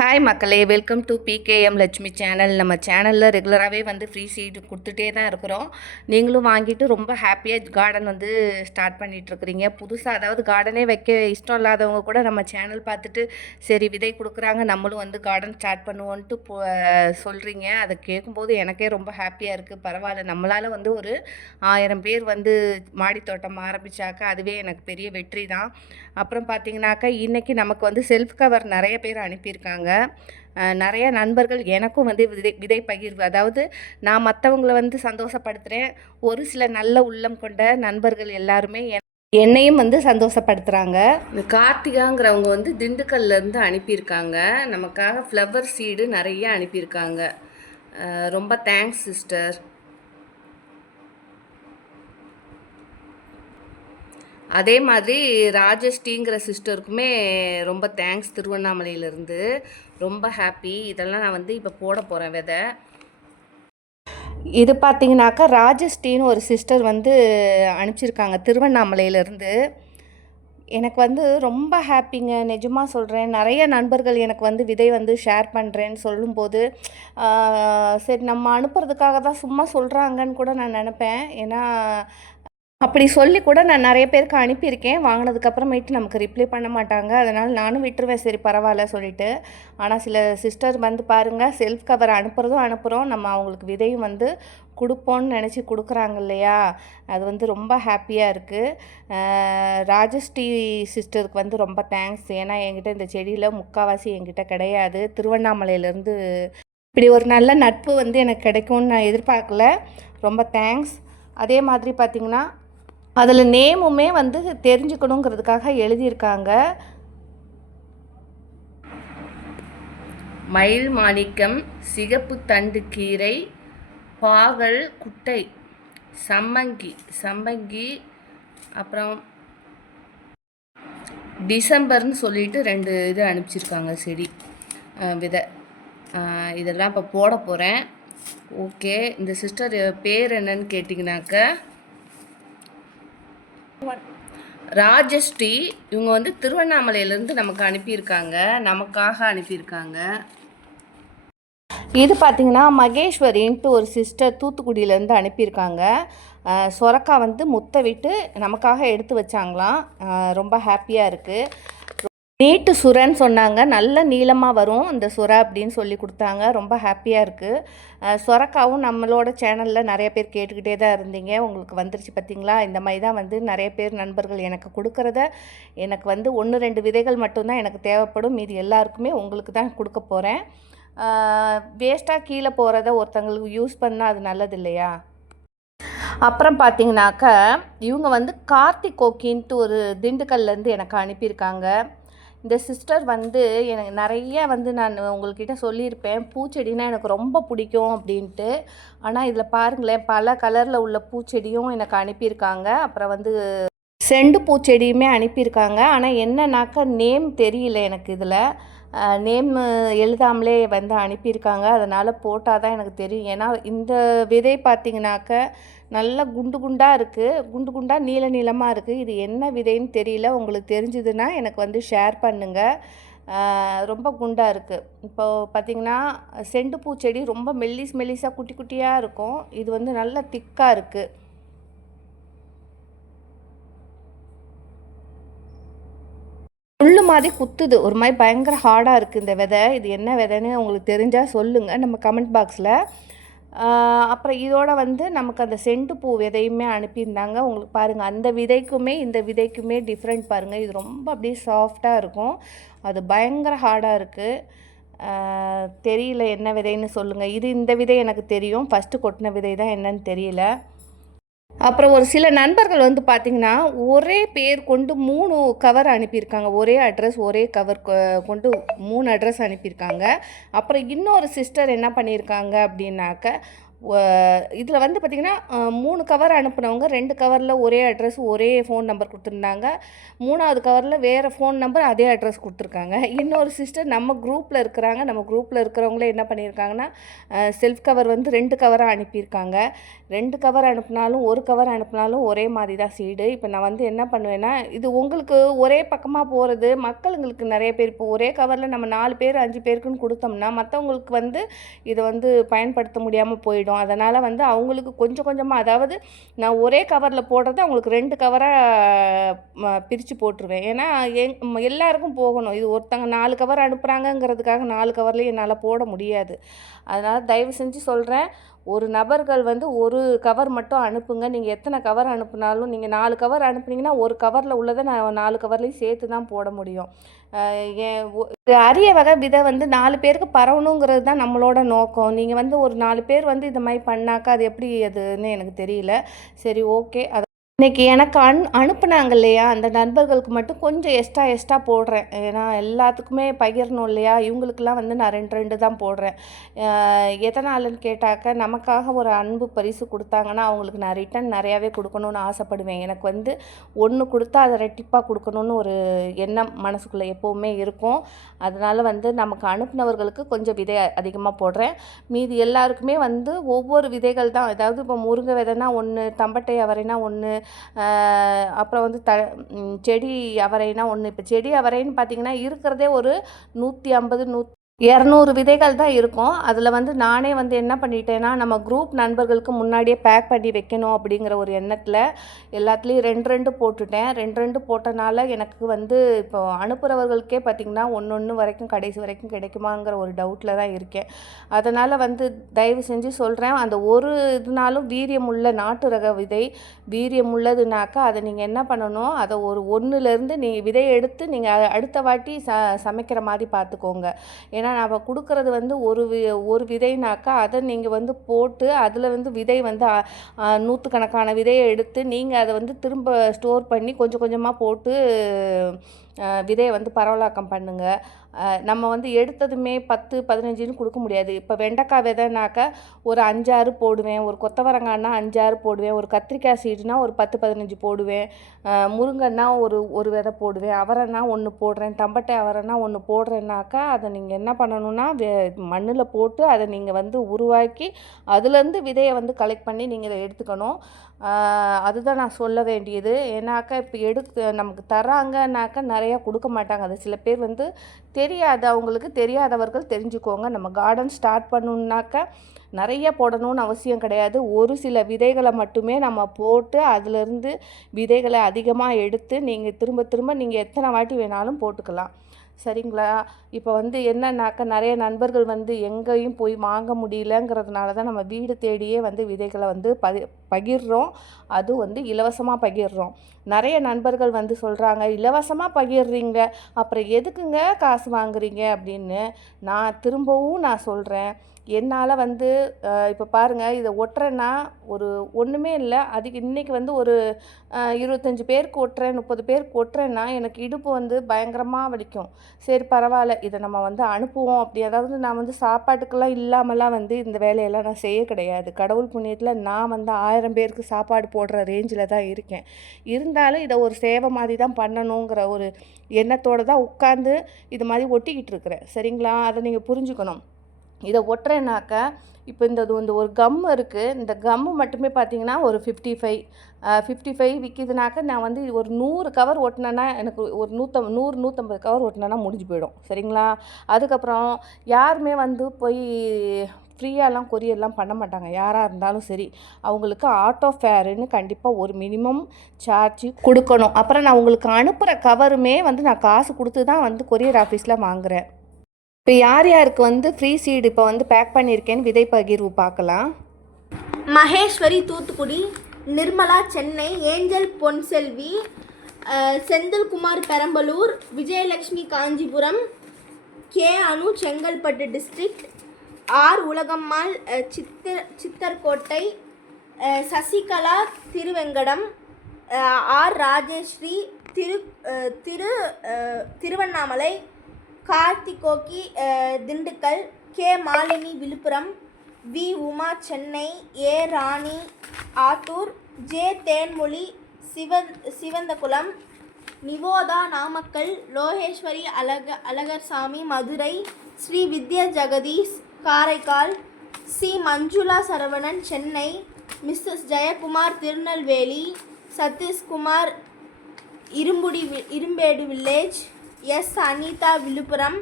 Hi மக்களே, welcome to PKM Lakshmi channel. நம்ம சேனலில் ரெகுலராகவே வந்து ஃப்ரீ சீட் கொடுத்துட்டே தான் இருக்கிறோம். நீங்களும் வாங்கிட்டு ரொம்ப ஹாப்பியாக கார்டன் வந்து ஸ்டார்ட் பண்ணிகிட்ருக்குறீங்க. புதுசாக அதாவது கார்டனே வைக்க இஷ்டம் இல்லாதவங்க கூட நம்ம சேனல் பார்த்துட்டு சரி விதை கொடுக்குறாங்க, நம்மளும் வந்து கார்டன் ஸ்டார்ட் பண்ணுவோன்ட்டு சொல்கிறீங்க. அதை கேட்கும்போது எனக்கே ரொம்ப ஹாப்பியாக இருக்குது. பரவாயில்ல, நம்மளால் வந்து ஒரு 1000 பேர் வந்து மாடி தோட்டம் ஆரம்பித்தாக்கா அதுவே எனக்கு பெரிய வெற்றி தான். அப்புறம் பார்த்திங்கனாக்கா இன்றைக்கி நமக்கு வந்து செல்ஃப் கவர் நிறைய பேர் அனுப்பியிருக்காங்க. நிறைய நண்பர்கள் எனக்கும் வந்து விதை பகிர்வு, அதாவது நான் மற்றவங்களை வந்து சந்தோஷப்படுத்துகிறேன். ஒரு சில நல்ல உள்ளம் கொண்ட நண்பர்கள் எல்லாருமே என்னையும் வந்து சந்தோஷப்படுத்துகிறாங்க. இந்த கார்த்திகாங்கிறவங்க வந்து திண்டுக்கல்லேருந்து அனுப்பியிருக்காங்க. நமக்காக ஃப்ளவர் சீடு நிறைய அனுப்பியிருக்காங்க. ரொம்ப தேங்க்ஸ் சிஸ்டர். அதே மாதிரி ராஜஸ்ரீங்கிற சிஸ்டருக்குமே ரொம்ப தேங்க்ஸ், திருவண்ணாமலையிலேருந்து. ரொம்ப ஹாப்பி. இதெல்லாம் நான் வந்து இப்போ போட போகிறேன் விதை. இது பார்த்திங்கனாக்கா ராஜஸ்ரீன்னு ஒரு சிஸ்டர் வந்து அனுப்பிச்சிருக்காங்க திருவண்ணாமலையிலேருந்து. எனக்கு வந்து ரொம்ப ஹாப்பிங்க, நிஜமாக சொல்கிறேன். நிறைய நண்பர்கள் எனக்கு வந்து விதை வந்து ஷேர் பண்ணுறேன்னு சொல்லும்போது சரி நம்ம அனுப்புறதுக்காக தான் சும்மா சொல்கிறாங்கன்னு கூட நான் நினப்பேன். ஏன்னா அப்படி சொல்லி கூட நான் நிறைய பேருக்கு அனுப்பியிருக்கேன். வாங்கினதுக்கப்புறமேட்டு நமக்கு ரிப்ளை பண்ண மாட்டாங்க. அதனால் நானும் விட்டுருவேன், சரி பரவாயில்ல சொல்லிவிட்டு. ஆனால் சில சிஸ்டர் வந்து பாருங்கள், செல்ஃப் கவர் அனுப்புகிறோம், நம்ம அவங்களுக்கு விதையும் வந்து கொடுப்போன்னு நினச்சி கொடுக்குறாங்க இல்லையா, அது வந்து ரொம்ப ஹாப்பியாக இருக்குது. ராஜஸ்ரீ சிஸ்டருக்கு வந்து ரொம்ப தேங்க்ஸ். ஏன்னா என்கிட்ட இந்த செடியில் முக்கால்வாசி என்கிட்ட கிடையாது. திருவண்ணாமலையிலேருந்து இப்படி ஒரு நல்ல நட்பு வந்து எனக்கு கிடைக்கும்னு நான் எதிர்பார்க்கல. ரொம்ப தேங்க்ஸ். அதே மாதிரி பார்த்திங்கன்னா அதில் நேமுமே வந்து தெரிஞ்சுக்கணுங்கிறதுக்காக எழுதியிருக்காங்க. மயில் மாணிக்கம், சிகப்பு தண்டு கீரை, பாகல் குட்டை, சம்பங்கி, அப்புறம் டிசம்பர்னு சொல்லிட்டு 2 இது அனுப்பிச்சிருக்காங்க செடி விதை. இதெல்லாம் இப்போ போட போகிறேன். ஓகே, இந்த சிஸ்டர் பேர் என்னன்னு கேட்டிங்கனாக்க ராஜஸ்ரீ. இவங்க வந்து திருவண்ணாமலையிலேருந்து நமக்கு நமக்காக அனுப்பியிருக்காங்க. இது பார்த்திங்கன்னா மகேஸ்வரின்ட்டு ஒரு சிஸ்டர் தூத்துக்குடியிலேருந்து அனுப்பியிருக்காங்க. சொரக்காய் வந்து முத்தை விட்டு நமக்காக எடுத்து வச்சாங்களாம். ரொம்ப ஹாப்பியாக இருக்குது. நீட்டு சுரன்னு சொன்னாங்க, நல்ல நீளமாக வரும் இந்த சுரை அப்படின்னு சொல்லி கொடுத்தாங்க. ரொம்ப ஹாப்பியாக இருக்குது. சொரக்காவும் நம்மளோட சேனலில் நிறைய பேர் கேட்டுக்கிட்டே தான் இருந்தீங்க. உங்களுக்கு வந்துருச்சு பார்த்திங்களா. இந்த மாதிரி தான் வந்து நிறைய பேர் நண்பர்கள் எனக்கு கொடுக்குறத, எனக்கு வந்து 1-2 விதைகள் மட்டும்தான் எனக்கு தேவைப்படும். மீதி எல்லாருக்குமே உங்களுக்கு தான் கொடுக்க போகிறேன். வேஸ்ட்டாக கீழே போகிறத ஒருத்தங்களுக்கு யூஸ் பண்ணால் அது நல்லது இல்லையா. அப்புறம் பார்த்திங்கனாக்கா இவங்க வந்து கார்த்திக் கோக்கின்ட்டு ஒரு திண்டுக்கல்லேருந்து எனக்கு அனுப்பியிருக்காங்க. இந்த சிஸ்டர் வந்து எனக்கு நிறைய வந்து நான் உங்கள்கிட்ட சொல்லியிருப்பேன், பூச்செடினா எனக்கு ரொம்ப பிடிக்கும் அப்படின்ட்டு. ஆனால் இதில் பாருங்களேன், பல கலரில் உள்ள பூச்செடியும் எனக்கு அனுப்பியிருக்காங்க. அப்புறம் வந்து செண்டு பூச்செடியுமே அனுப்பியிருக்காங்க. ஆனால் என்னன்னாக்கா நேம் தெரியல எனக்கு. இதில் நேம் எழுதாமலே வந்து அனுப்பியிருக்காங்க. அதனால் போட்டால் தான் எனக்கு தெரியும். ஏன்னா இந்த விதை பார்த்திங்கனாக்க நல்லா குண்டாக இருக்குது, குண்டாக நீளமாக இருக்குது. இது என்ன விதைன்னு தெரியல. உங்களுக்கு தெரிஞ்சதுன்னா எனக்கு வந்து ஷேர் பண்ணுங்கள். ரொம்ப குண்டாக இருக்குது. இப்போது பார்த்திங்கன்னா செண்டு பூச்செடி ரொம்ப மெல்லிஸாக குட்டி குட்டியாக இருக்கும். இது வந்து நல்லா திக்காக இருக்குது. முள்ளு மாதிரி குத்துது, ஒரு மாதிரி பயங்கர ஹார்டாக இருக்குது இந்த விதை. இது என்ன விதைன்னு உங்களுக்கு தெரிஞ்சால் சொல்லுங்கள் நம்ம கமெண்ட் பாக்ஸில். அப்புறம் இதோட வந்து நமக்கு அந்த செண்டு பூ விதையுமே அனுப்பியிருந்தாங்க. உங்களுக்கு பாருங்கள், அந்த விதைக்குமே இந்த விதைக்குமே டிஃப்ரெண்ட் பாருங்கள். இது ரொம்ப அப்படியே சாஃப்டாக இருக்கும், அது பயங்கர ஹார்டாக இருக்குது. தெரியல என்ன விதைன்னு சொல்லுங்கள். இந்த விதை எனக்கு தெரியும், ஃபஸ்ட்டு கொட்டின விதை தான் என்னன்னு தெரியல. அப்புறம் ஒரு சில நண்பர்கள் வந்து பார்த்திங்கன்னா ஒரே பேர் கொண்டு 3 கவர் அனுப்பியிருக்காங்க. ஒரே அட்ரஸ், ஒரே கவர் கொண்டு 3 அட்ரஸ் அனுப்பியிருக்காங்க. அப்புறம் இன்னொரு சிஸ்டர் என்ன பண்ணியிருக்காங்க அப்படின்னாக்க இதில் வந்து பார்த்திங்கன்னா 3 கவர் அனுப்புனவங்க 2 கவரில் ஒரே அட்ரஸ் ஒரே ஃபோன் நம்பர் கொடுத்துருந்தாங்க. 3வது கவரில் வேறு ஃபோன் நம்பர் அதே அட்ரஸ் கொடுத்துருக்காங்க. இன்னொரு சிஸ்டர் நம்ம குரூப்பில் இருக்கிறாங்க. நம்ம குரூப்பில் இருக்கிறவங்களே என்ன பண்ணியிருக்காங்கன்னா செல்ஃப் கவர் வந்து 2 கவராக அனுப்பியிருக்காங்க. 2 கவர் அனுப்புனாலும் 1 கவர் அனுப்புனாலும் ஒரே மாதிரி தான் சீடு. இப்போ நான் வந்து என்ன பண்ணுவேன்னா, இது உங்களுக்கு ஒரே பக்கமாக போகிறது மக்களுங்களுக்கு நிறைய பேர் இப்போ ஒரே கவரில் நம்ம 4 பேர் 5 பேருக்குன்னு கொடுத்தோம்னா மற்றவங்களுக்கு வந்து இதை வந்து பயன்படுத்த முடியாமல் போயிடும். அதனால் வந்து அவங்களுக்கு கொஞ்சம் கொஞ்சமாக, அதாவது நான் ஒரே கவரில் போடுறது அவங்களுக்கு 2 கவராக பிரித்து போட்டுருவேன். ஏன்னா எல்லாருக்கும் போகணும். இது ஒருத்தங்க 4 கவர் அனுப்புகிறாங்கங்கிறதுக்காக 4 கவர்லேயும் என்னால் போட முடியாது. அதனால் தயவு செஞ்சு சொல்கிறேன், ஒரு நபர்கள் வந்து ஒரு கவர் மட்டும் அனுப்புங்க. நீங்கள் எத்தனை கவர் அனுப்புனாலும், நீங்கள் 4 கவர் அனுப்புனீங்கன்னா ஒரு கவரில் உள்ளதை நான் 4 கவர்லேயும் சேர்த்து தான் போட முடியும். அரிய வகை விதை வந்து 4 பேருக்கு பரவணுங்கிறது தான் நம்மளோட நோக்கம். நீங்கள் வந்து ஒரு 4 பேர் வந்து இந்த மாதிரி பண்ணாக்கா அது எப்படி அதுன்னு எனக்கு தெரியல. சரி, ஓகே. இன்றைக்கி எனக்கு அனுப்புனாங்க இல்லையா, அந்த நண்பர்களுக்கு மட்டும் கொஞ்சம் எக்ஸ்ட்ரா போடுறேன். ஏன்னா எல்லாத்துக்குமே பகிரணும் இல்லையா, இவங்களுக்கெல்லாம் வந்து நான் 2 தான் போடுறேன். எதனாலன்னு கேட்டாக்க, நமக்காக ஒரு அன்பு பரிசு கொடுத்தாங்கன்னா அவங்களுக்கு நான் ரிட்டன் நிறையாவே கொடுக்கணுன்னு ஆசைப்படுவேன். எனக்கு வந்து 1 கொடுத்தா அதை ரெட்டிப்பாக கொடுக்கணுன்னு ஒரு எண்ணம் மனசுக்குள்ளே எப்போவுமே இருக்கும். அதனால் வந்து நமக்கு அனுப்புனவர்களுக்கு கொஞ்சம் விதை அதிகமாக போடுறேன். மீதி எல்லாருக்குமே வந்து ஒவ்வொரு விதைகள் தான். அதாவது இப்போ முருங்கை விதைனா 1, தம்பட்டை அவரைனா 1, அப்புறம் வந்து செடி அவரைனா 1. இப்போ செடி அவரைன்னு பார்த்திங்கன்னா இருக்கிறதே ஒரு 150 200 விதைகள் தான் இருக்கும். அதில் வந்து நானே வந்து என்ன பண்ணிட்டேன்னா, நம்ம குரூப் நண்பர்களுக்கு முன்னாடியே பேக் பண்ணி வைக்கணும் அப்படிங்கிற ஒரு எண்ணத்தில் எல்லாத்துலேயும் 2 போட்டுட்டேன். 2 போட்டனால எனக்கு வந்து இப்போ அனுப்புகிறவர்களுக்கே பார்த்திங்கன்னா 1 வரைக்கும் கடைசி வரைக்கும் கிடைக்குமாங்கிற ஒரு டவுட்டில் தான் இருக்கேன். அதனால் வந்து தயவு செஞ்சு சொல்கிறேன், அந்த ஒரு இதுனாலும் வீரியமுள்ள நாட்டு ரக விதை வீரியமுள்ளதுனாக்கா அதை நீங்கள் என்ன பண்ணணும், அதை ஒரு 1லேருந்து நீங்கள் விதையை எடுத்து நீங்கள் அடுத்த வாட்டி சமைக்கிற மாதிரி பார்த்துக்கோங்க. ஏன்னா நம்ம கொடுக்குறது வந்து ஒரு விதைனாக்கா அதை நீங்கள் வந்து போட்டு அதில் வந்து விதை வந்து 100கணக்கான விதையை எடுத்து நீங்கள் அதை வந்து திரும்ப ஸ்டோர் பண்ணி கொஞ்சம் கொஞ்சமாக போட்டு விதையை வந்து பரவலாக்கம் பண்ணுங்கள். நம்ம வந்து எடுத்ததுமே 10, 15ன்னு கொடுக்க முடியாது. இப்போ வெண்டைக்காய் விதைனாக்கா ஒரு 5, 6 போடுவேன். ஒரு கொத்தவரங்காய்னா 5, 6 போடுவேன். ஒரு கத்திரிக்காய் சீடுனா ஒரு 10, 15 போடுவேன். முருங்கைன்னா ஒரு விதை போடுவேன். அவரைனா 1 போடுறேன். தம்பட்டை அவரைனா 1 போடுறேன்னாக்கா அதை நீங்கள் என்ன பண்ணணுன்னா மண்ணில் போட்டு அதை நீங்கள் வந்து உருவாக்கி அதுலேருந்து விதையை வந்து கலெக்ட் பண்ணி நீங்கள் இதை எடுத்துக்கணும். அதுதான் நான் சொல்ல வேண்டியது. ஏன்னாக்கா இப்போ நமக்கு தராங்கன்னாக்கா நிறையா கொடுக்க மாட்டாங்க. அது சில பேர் வந்து தெரியாது, அவங்களுக்கு தெரியாதவர்கள் தெரிஞ்சுக்கோங்க. நம்ம கார்டன் ஸ்டார்ட் பண்ணணுன்னாக்கா நிறைய போடணும்னு அவசியம் கிடையாது. ஒரு சில விதைகளை மட்டுமே நம்ம போட்டு அதிலிருந்து விதைகளை அதிகமாக எடுத்து நீங்கள் திரும்ப நீங்கள் எத்தனை வாட்டி வேணாலும் போட்டுக்கலாம். சரிங்களா? இப்போ வந்து என்னன்னாக்கா நிறைய நண்பர்கள் வந்து எங்கேயும் போய் வாங்க முடியலங்கிறதுனால தான் நம்ம வீடு தேடியே வந்து விதைகளை வந்து பகிர்றோம். அதுவும் வந்து இலவசமாக பகிர்றோம். நிறைய நண்பர்கள் வந்து சொல்கிறாங்க, இலவசமாக பகிர்றீங்க அப்புறம் எதுக்குங்க காசு வாங்குறீங்க அப்படின்னு. திரும்பவும் நான் சொல்கிறேன், என்னால் வந்து இப்போ பாருங்கள், இதை ஒட்டுறேன்னா ஒன்றுமே இல்லை. அதுக்கு இன்றைக்கி வந்து ஒரு 25 பேருக்கு ஒட்டுறேன், 30 பேருக்கு ஒட்டுறேன்னா எனக்கு இடுப்பு வந்து பயங்கரமாக வலிக்கும். சரி, பரவாயில்ல, இதை நம்ம வந்து அனுப்புவோம். அப்படி அதாவது நான் வந்து சாப்பாட்டுக்கெல்லாம் இல்லாமலாம் வந்து இந்த வேலையெல்லாம் நான் செய்ய கிடையாது. கடவுள் புண்ணியத்தில் நான் வந்து 1000 பேருக்கு சாப்பாடு போடுற ரேஞ்சில் தான் இருக்கேன். இருந்தாலும் இதை ஒரு சேவை மாதிரி தான் பண்ணணுங்கிற ஒரு எண்ணத்தோடு தான் உட்காந்து இது மாதிரி ஒட்டிக்கிட்டு இருக்கிறேன். சரிங்களா? அதை நீங்கள் புரிஞ்சுக்கணும். இதை ஒட்டுறேன்னாக்கா இப்போ இந்த ஒரு கம்மு இருக்குது. இந்த கம்மு மட்டுமே பார்த்திங்கன்னா ஒரு 55 விற்கிதுனாக்கா நான் வந்து ஒரு 100 கவர் ஒட்டினேன்னா எனக்கு ஒரு 150 கவர் ஒட்டினேன்னா முடிஞ்சு போயிடும். சரிங்களா? அதுக்கப்புறம் யாருமே வந்து போய் ஃப்ரீயாலாம் கொரியர்லாம் பண்ண மாட்டாங்க. யாராக இருந்தாலும் சரி, அவங்களுக்கு ஆட்டோ ஃபேருன்னு கண்டிப்பாக ஒரு மினிமம் சார்ஜ் கொடுக்கணும். அப்புறம் நான் உங்களுக்கு அனுப்புகிற கவருமே வந்து நான் காசு கொடுத்து தான் வந்து கொரியர் ஆஃபீஸில் வாங்குகிறேன். இப்போ யாருக்கு வந்து ஃப்ரீ சீடு இப்போ வந்து பேக் பண்ணியிருக்கேன்னு விதை பகிர்வு பார்க்கலாம். Maheswari Thoothukudi, Nirmala Chennai, Angel Ponselvi, Senthilkumar Perambalur, Vijayalakshmi Kanchipuram, K Anu Chengalpattu district, R Ulagammal Sittharkottai, Sasikala Thiruvengadam, R Rajeshree Tiruvannamalai, கார்த்திகோக்கி Dindigul, K Malini Villupuram, V Uma Chennai, A Rani Attur, J Thenmozhi Sivanthakulam, Nivotha Namakkal, Lokeswari Alagarsamy Madurai, Sri Vidya Jagadish Karaikal, C Manjula Saravanan Chennai, Mrs Jayakumar Tirunelveli, Sathishkumar Irumbedu village, S Anitha Villupuram,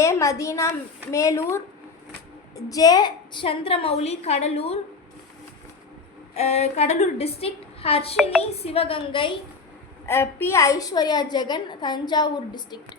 A Madina Melur, J Chandramouli Cuddalore district, Harshini Sivaganga, P Aishwarya Jagan Thanjavur district.